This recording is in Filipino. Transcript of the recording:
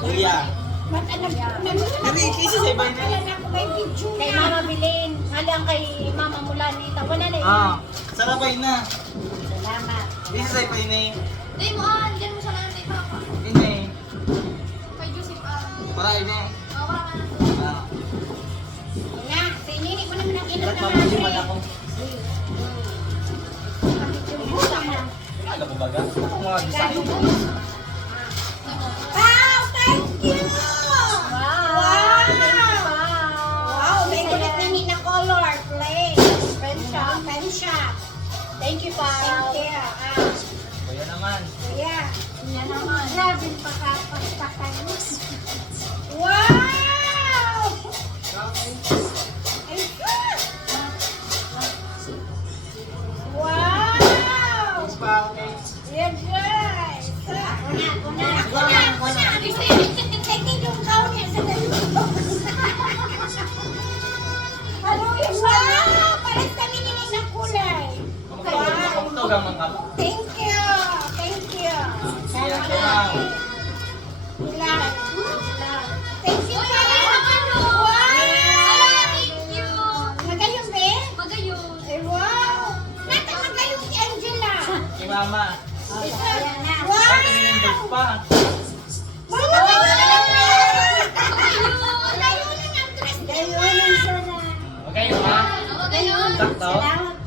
Kuya. Hindi, kasi sa iba na. Kay Mama Bilin. Halang kay Mama Mulanita. Wala na yun. Ah, sarapay na. Salamat. This is ay na eh. Hindi mo dyan mo sa nanay papa. Ini. Kay Joseph Para ini. wala ka na. Ah, Nga, sinini mo naman ang inot Ba't na mabusiman ako? Ano ko baga? Ako mga design. Wow, thank you! Wow! Wow, may kulit na ni na color. Play. Pen shop, pen shop. Thank you, pa. Thank you. Kuya naman. Kuya. Yan naman. Grabe pakapagpakalos. Wow! Ay, God! Wow! Yeah, guys! Kuna! Taking yung gown niya sa dalawang. Ano yun? Wow! Parang kami nila ng kulay. Ito gamang ka. Thank you! Thank you! Siya ko lang. Ilan? Thank you, guys! Wow! Thank you! Magayon, be? Magayon. Ay, wow! Nata magayon si Angela! Si mama. Ayan na. Wow! Ay, tinindog pa. Mama! Magayon ang dress. Gayunin siya na. Okay, ma. Magayon. Sakto. Salamat